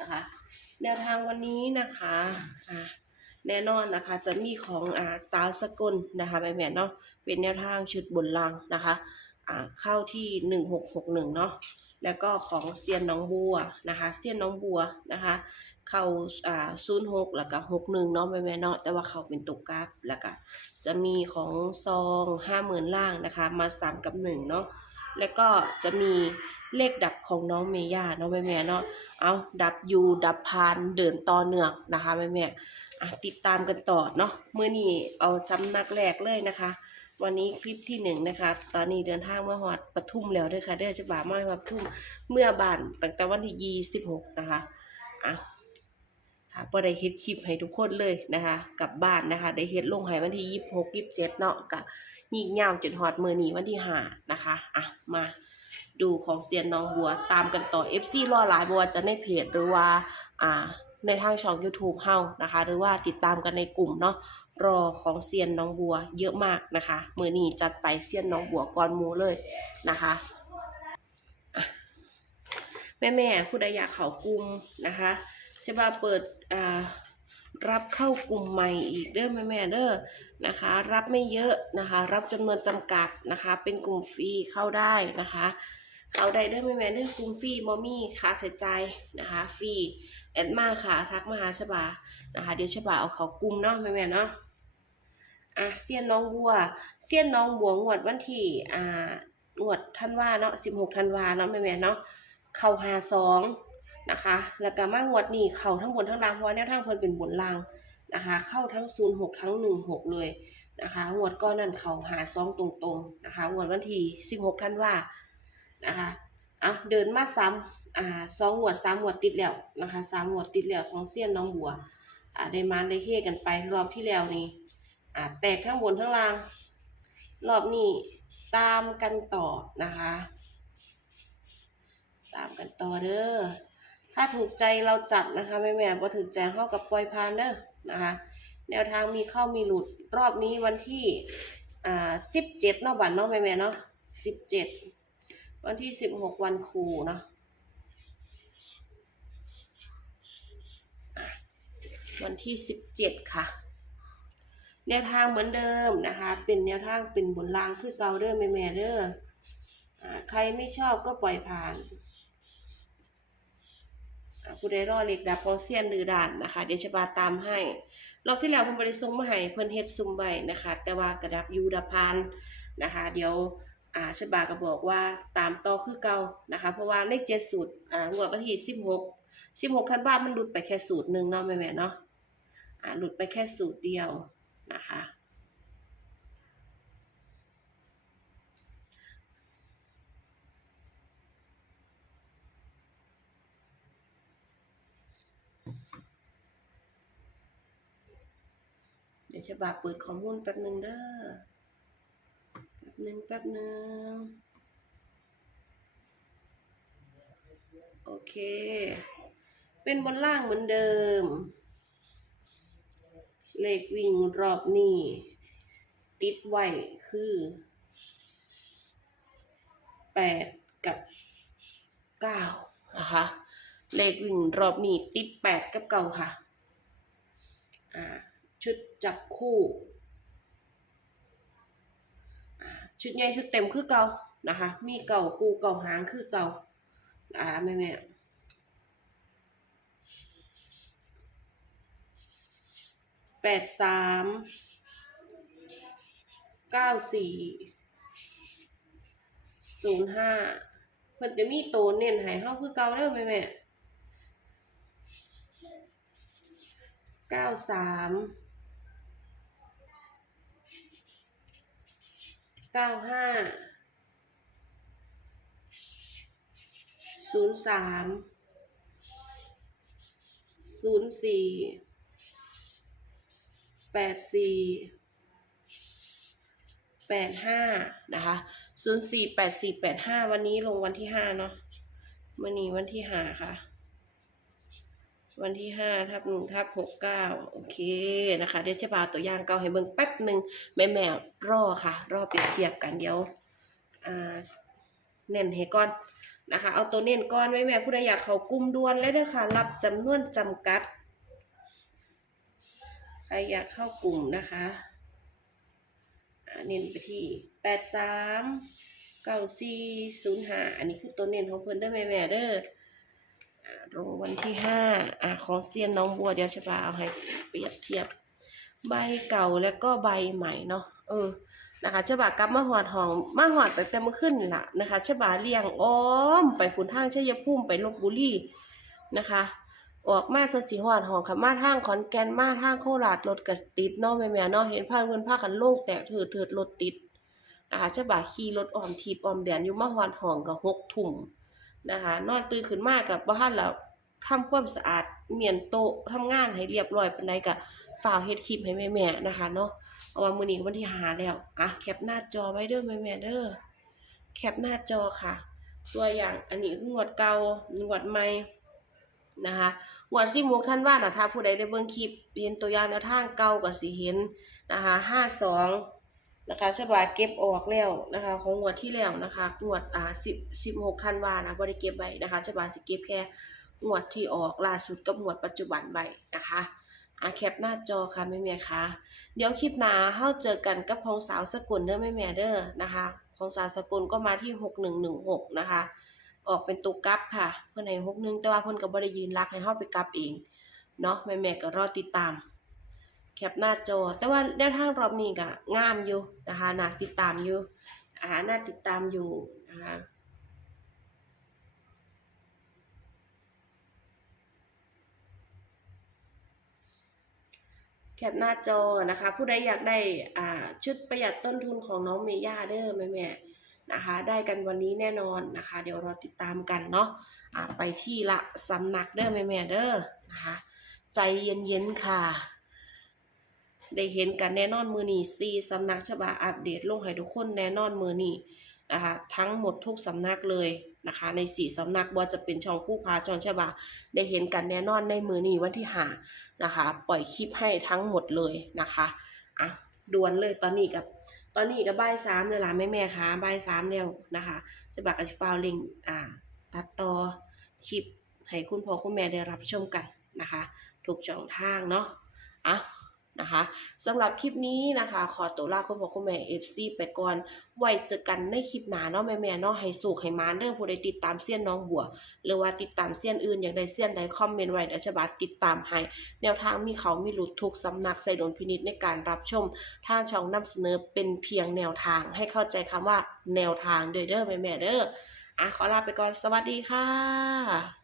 นะคะ แนวทางวันนี้นะคะอ่าแน่นอนนะคะจะมีของอ่าสาวสกลนะคะแม่แม่เนาะเป็นแนวทางชุดบนลังนะคะอ่าเข้าที่หนึ่งหกหกหนึ่งเนาะแล้วก็ของเซียนน้องบัวนะคะเซียนน้องบัวนะคะเข้าอ่าศูนย์หกแล้วก็หกหนึ่งเนาะแม่แม่เนาะแต่ว่าเขาเป็นตกกราฟแล้วก็จะมีของซองห้าหมื่นล่างนะคะมาสามกับหนึ่งเนาะ แล้วก็จะมีเลขดับของน้องเมย่าเนาะแม่แม่เนาะ เอาดับยูดับพานเดินต่อเนื่องนะคะแม่แม่ติดตามกันต่อเนาะเมื่อนี้เอาสำนักแรกเลยนะคะ วันนี้คลิปที่หนึ่งนะคะ ตอนนี้เดินทางมาฮอดปทุมแล้วด้วยค่ะเด้อจะบ่ามาฮอดปทุมเมื่อบ่านตั้งแต่วันที่ยี่สิบหกนะคะอะค่ะพอได้เฮ็ดคลิปให้ทุกคนเลยนะคะกลับบ้านนะคะ ได้เฮ็ดลงให้วันที่ยี่สิบหกยี่สิบเจ็ดเนาะกะ ยิงยาวจนฮอดมือนีวันที่หานะคะอะมาดูของเซียนน้องบัวตามกันต่อ FC รอหลายบัวจะในเพจหรือว่าอ่าในทางช่อง YouTube เฮานะคะ หรือว่าติดตามกันในกลุ่มเนาะรอของเซียนน้องบัวเยอะมากนะคะมือนี้จัดไปเซียนน้องบัวก่อนมูเลยนะคะอ่แม่ผู้ใดอยากเขากลุ่มนะคะใช่ป่ะเปิดอ่า รับเข้ากลุ่มใหม่อีกเด้อแม่ๆเด้อนะคะ รับไม่เยอะนะคะ รับจำนวนจำกัดนะคะ เป็นกลุ่มฟรีเข้าได้นะคะ เข้าได้เด้อแม่แม่เรื่อกลุ่มฟรีมอมี่ค่าใช้จ่ายนะคะฟรีแอดมาค่ะทักมาหาฉบานะคะเดี๋ยวฉบาเอาเขากลุ่มเนาะแม่แม่เนาะอะเซียนน้องบัวเซียนน้องบัวงวดวันที่อ่างวดธันว่าเนาะสิบหกธันวาเนาะแม่แม่เนาะเข้าหาสอง นะคะ แล้วก็มางวดนี้เข้าทั้งบนทั้งล่างเพราะว่าแนวทางเพิ่นเป็นบนล่างนะคะ เข้าทั้งศูนย์หกทั้งหนึ่งหกเลยนะคะงวดก้อนนั้นเขาหาซองตรงๆนะคะงวดวันที่สิบหกธันว่านะคะอะเดินมาซ้ำอ่าสองหวดสามหมวดติดแล้วนะคะสามหมวดติดแล้วของเซียนน้องบัวอ่าได้มาได้เฮกันไปรอบที่แล้วนี่อ่าแตกข้างบนข้างล่าง รอบนี้ตามกันต่อนะคะ ตามกันต่อเด้อ ถ้าถูกใจเราจัดนะคะแม่แม่ๆพอถูกใจเข้ากับปล่อยพานเด้อนะคะ แนวทางมีเข้ามีหลุดรอบนี้วันที่อ่าสิบเจ็ดเนาะบัตรเนาะแม่แม่เนาะสิบเจ็ดวันที่สิบหกวันครูเนาะวันที่สิบเจ็ดค่ะแนวทางเหมือนเดิมนะคะ เป็นแนวทางเป็นบนรางคือเกาเด้อแม่แม่เดออ่าใครไม่ชอบก็ปล่อยผ่าน ผู้ใดรอเล็กดับพอเซียนหรือด่านนะคะ เดี๋ยวจะมาตามให้รอบที่แล้วผมบริส่งมาให้เพิ่นเฮ็ดซุ่มไว้นะคะ แต่ว่ากระดับยูดับพานนะคะ เดี๋ยวอ่าฉบาก็บอกว่าตามต่อคือเก่านะคะ เพราะว่าเลขเจ็ดสูตรอ่างวดวันที่สิบหกสิบหกธันวามันหลุดไปแค่สูตรหนึ่งเนาะแม่แม่ๆเนาะอ่าหลุดไปแค่สูตรเดียวนะคะ ดี๋ยวฉบาเปิดข้อมูลแป๊บหนึ่งเด้อ แป๊บหนึ่งแป๊บหนึ่งโอเค เป็นบนล่างเหมือนเดิม เลขวิ่งรอบนี้ ติดไว้คือแปดกับเก้านะคะ เลขวิ่งรอบนี้ติดแปดกับเก้าค่ะ อ่า ชุดจับคู่ชุดใหญ่ชุดเต็มคือเก่านะคะ มีเก่าคู่เก่าหางคือเก่าอ่าแม่แม่แปดสามเก้าสี่ศูนย์ห้าเพิ่นจะมีโตเน้นให้เฮาคือเก่าเด้อแม่แม่เก้าสาม ก้าห้าศูนย์สามศูนย์สี่แปดสี่แปดห้านะคะศูนย์สี่แปดสี่แปดห้าวันนี้ลงวันที่ห้าเนาะวันนี้วันที่ห้าค่ะ วันที่ห้าทับหนึ่งทับหกเก้าโอเคนะคะ เดี๋ยวจะพาตัวอย่างเก่าให้เบิ่งแป๊บหนึ่งแม่แม่รอค่ะ รอเปรียบเทียบกันเดี๋ยวอ่าเน้นให้ก่อนนะคะ เอาตัวเน้นก้อนไว้แม่ผู้ใดอยากเขากลุ่มด่วนเลยเด้อค่ะรับจำนวนจำกัดใครอยากเข้ากลุ่มนะคะเน้นไปที่แปดสามเก้าสี่ศูนย์ห้าอันนี้คือตัวเน้นของเพิ่นเด้อแม่แม่เด้อ อ่าตรงวันที่ห้าอ่าของเซียนน้องบัวเดี๋ยวจะพาเอาให้เปรียบเทียบ ใบเก่าแล้วก็ใบใหม่เนาะเออนะคะฉบากลับมาหอดหองมาหอดแต่แต่เมื่อขึ้นล่ะนะคะฉบาเลี่ยงอ้อม ไปขุนทางชัยภูมิไปลบบุรีนะคะ ออกมาสสีหอดหองค่ะมาทางขอนแก่นมาทางโคราชรถก็ติดเนาะแม่ๆเนาะเห็นพาเพิ่นพากันโล่งแตกเถิดเถิดรถติดนะคะฉบาขี่รถออมทีปอมแดนอยู่มาหอดหองก็หกทุ่ม นะคะ นอนตื่นขึ้นมากับบ้านแล้วทำความสะอาดเมียนโต๊ะทำงานให้เรียบร้อยเปานใดก็ฝากเฮ็ดคลิปให้แม่ๆนะคะเนาะเอาว่ามื้อนี้วันที่หาแล้วอะแคปหน้าจอไว้เด้อแม่ๆเด้อแคปหน้าจอค่ะ ตัวอย่างอันนี้คืองวดเก่างวดใหม่นะคะงวดสิบหกท่านว่าน่ะถ้าผู้ใดได้เบิ่งคลิปเห็นตัวอย่างแนวทางเก่าก็สิเห็นนะคะห้าสอง นะคะฉบับเก็บออกแล้วนะคะ ของงวดที่แล้วนะคะงวดอ่าสิบสิบหกท่านวานะบ่ได้เก็บไว้นะคะฉบับสิเก็บแค่งวดที่ออกล่าสุดกับงวดปัจจุบันไว้นะคะอาแคปหน้าจอค่ะแม่แม่ๆคะเดี๋ยวคลิปหน้าเฮาเจอกันกับของสาวสกุลเด้อแม่แม่ๆเด้อนะคะ ของสาวสกุลก็มาที่หกหนึ่งหนึ่งหกนะคะ ออกเป็นตุกกลับค่ะ เพิ่อนให้หกหนึ่งแต่ว่าเพิ่อนก็บ่ได้ยืนรักให้เฮาไปกลับเองเนาะแม่แม่ๆก็รอติดตาม แคปหน้าจอ แต่ว่าแนวทางรอบนี้ก็งามอยู่นะคะน่าติดตามอยู่อาน่าติดตามอยู่นะคะแคปหน้าจอนะคะ ผู้ใดอยากได้อ่าชุดประหยัดต้นทุนของน้องเมย่าเด้อแม่แม่นะคะ ได้กันวันนี้แน่นอนนะคะ เดี๋ยวรอติดตามกันเนาะอ่าไปที่ละสำนักเด้อแม่แม่เด้อนะคะ ใจเย็นๆค่ะ ได้เห็นกันแน่นอนมือนี้ซีสำนักฉบับอัปเดตลงให้ทุกคนแน่นอนมือนี้นะคะทั้งหมดทุกสำนักเลยนะคะในสี่สำนักว่าจะเป็นช่องคู่พาช่องฉบับได้เห็นกันแน่นอนในมือนี้วันที่หานะคะปล่อยคลิปให้ทั้งหมดเลยนะคะอะด่วนเลยตอนนี้กับตอนนี้กับใบสามเลยล่ะแม่แม่คะใบสามแล้วนะคะจะบักกับฟาวลิงอ่าตัดต่อคลิปให้คุณพ่อคุณแม่ได้รับชมกันนะคะทุกช่องทางเนาะอะ นะคะสำหรับคลิปนี้นะคะ ขอตัวลาคุณพ่อคุณแม่เอฟซีไปก่อน ไว้เจอกันในคลิปหน้าเนาะแม่แม่เนาะให้สุขให้มานเด้อผู้ใดติดตามเสี้ยนน้องบัว หรือว่าติดตามเสี้ยนอื่นอย่างใดเสี้ยนใดคอมเมนต์ไว้เดี๋ยวจะบักติดตามให้แนวทางมีเขามีหลุดทุกสำนักใส่ดนพินิษในการรับชมทางช่องนำเสนอเป็นเพียงแนวทางให้เข้าใจคำว่าแนวทางเด้อเด้อแม่แม่เด้ออะขอลาไปก่อนสวัสดีค่ะ